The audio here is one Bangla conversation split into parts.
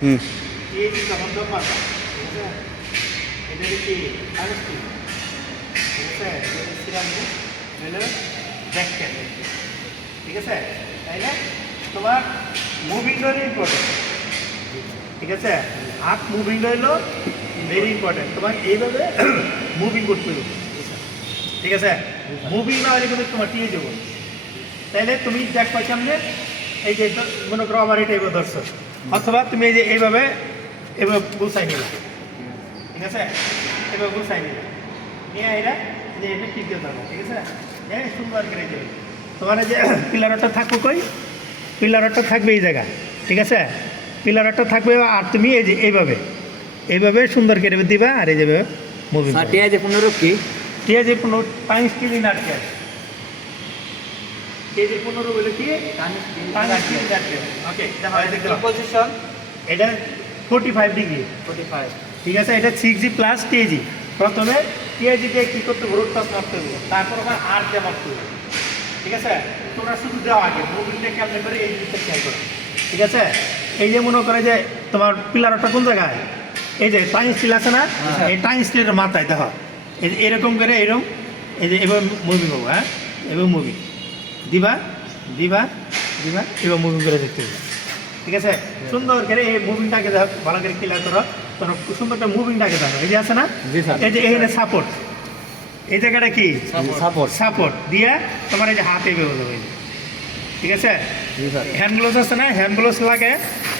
টিএজি যখন দম মারবা, ঠিক আছে? এটা কি আনুষ্ঠানিক, ঠিক আছে? এটা সিরামিক, এটা ব্যাক ক্যান, ঠিক আছে? তাইলে তোমার মুভিং হলো ইম্পর্টেন্ট, ঠিক আছে? হাত মুভিং হলো ভেরি ইম্পর্টেন্ট। তোমার এইভাবে মুভিং করতে হবে, ঠিক আছে? মুভিং না হলে কিন্তু তোমার টিয়ে যাবো। তাইলে তুমি দেখো সামনে এই যে মনে করো আবার এটা এইভাবে ধরছো, অথবা তুমি এই যে এইভাবে এভাবে গুছাই নিলা, ঠিক আছে? এভাবে গুছাই নিলা নিয়ে এটা যে এটা টিপ দিয়ে ধরো, ঠিক আছে? হ্যাঁ, সুন্দর করে যাবে। তোমার এই যে পিলারটা থাকবো কই, পিলারটা থাকবে এই জায়গায়, ঠিক আছে? পিলারটা থাকবে আর তুমি এই যে এইভাবে এইভাবে সুন্দর করে দিবা আর এই যাবে মুভি। টিআইজি 15 কি? টিআইজি 15 টাইমস কিলি নাট ক্যাশ। টিআইজি 15 বলে কি? টাইমস কিলি নাট ক্যাশ। ওকে, দেখো এই দেখো পজিশন এটা 45 ডিগ্রি, 45। ঠিক আছে? এটা 6G প্লাস টিআইজি। প্রথমে টিআইজি দিয়ে কি করতে হবে, রোড টস মারতে হবে, তারপর আবার আর দিয়ে মারতে হবে, ঠিক আছে? তোমরা শুধু দেওয়া আগে মুভিংটা কেমন করে এই জিনিসটা খেয়াল করো, ঠিক আছে? এই যে মনে করে যে তোমার পিলারটা কোন জায়গায়, এই যে টাইম স্টিল আছে না, এই টাইম স্টিলের মাথায় দেখো এই যে এরকম করে এরকম এই যে এবার মুভিং হবো, হ্যাঁ এবার মুভিং দিবা দিবা দিবা এবার মুভিং করে দেখতে হবে, ঠিক আছে? সুন্দর করে এই মুভিংটাকে দেখো, ভালো করে ক্লিয়ার করো, তোমরা সুন্দর একটা মুভিংটাকে দেখো। এই যে আছে না, এই যে এইটা সাপোর্ট, এই জায়গাটা কি সাপোর্ট। সাপোর্ট দিয়ে তোমার এই যে হাতে বেরোলো, ঠিক আছে? হ্যান্ড গ্লোভস আছে না, হ্যান্ড গ্লোভস লাগে।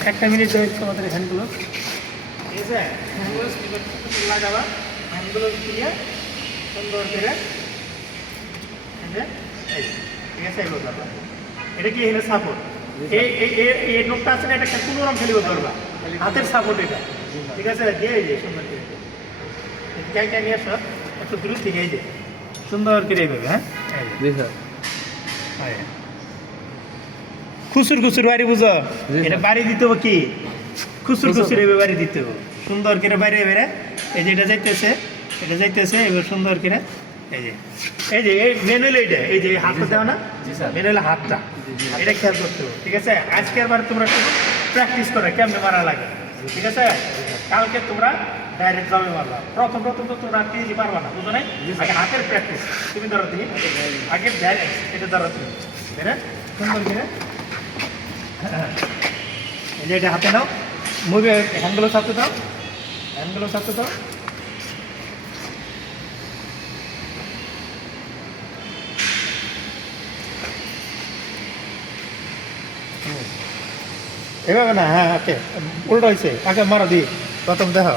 একটা মিনিট ধরে তোমাদের হ্যান্ড গ্লোভস, ঠিক আছে? হ্যান্ড গ্লোভস লাগাবা, হ্যান্ড গ্লোভস দিয়ে সুন্দর করে এই যে এই, ঠিক আছে? এগুলো ধরবা, এটা কি হলো সাপোর্ট। এই এই এই নোটটা আছে না, এটা কোনো রকম খেলিও ধরবা, হাতের সাপোর্ট এটা, ঠিক আছে? দিয়ে এই যে সুন্দর করে ক্যাঁ নিয়ে আসো একটু দূর থেকে, এই যে সুন্দর করে এইভাবে, হ্যাঁ জি স্যার। খুচুর খুচুর বাড়ি বুঝো, জি, এটা বাড়ি দিতে হবে কি খুচুর খুচুর এবার বাড়ি দিতে হবে, সুন্দর করে বাইরে বেড়ে এই যে এটা যাইতেছে, এটা যাইতেছে এবার সুন্দর করে এই যে এই যে এই মেন হইলো এইটা, এই যে হাতটা দেওয়া না, মেন হইলো হাতটা, এটা খেয়াল করতে হবে, ঠিক আছে? আজকে আবার তোমরা প্র্যাকটিস করে কেমনে মারা লাগে, ঠিক আছে? কালকে তোমরা ডাইরেক্ট জমে মারবা। প্রথম প্রথম তো তোমরা টিজি পারবা না, বুঝো নাই? আগে হাতের প্র্যাকটিস, তুমি ধরো দিই আগে ডাইরেক্ট এটা ধরো তুমি, তাই না? সুন্দর করে এই যে এটা হাতে নাও, মুভে হ্যান্ডগুলো সাথে দাও, হ্যান্ডগুলো সাথে দাও, এভাবে না, হ্যাঁ ওকে উল্টো হয়েছে, আগে মারা দিই প্রথম দেখো,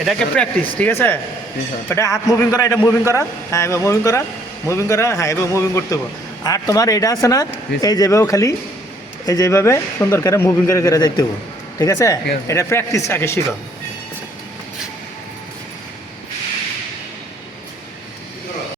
এটাকে প্র্যাকটিস, ঠিক আছে? এটা হাত মুভিং করা, এটা মুভিং করা, হ্যাঁ এবার মুভিং করা, মুভিং করা, হ্যাঁ এবার মুভিং করতে হবে। আর তোমার এটা আছে না, এই যেভাবে খালি এই যেভাবে সুন্দর করে মুভিং করে করে যাইতে হবে, ঠিক আছে? এটা প্র্যাকটিস আগে শিখো।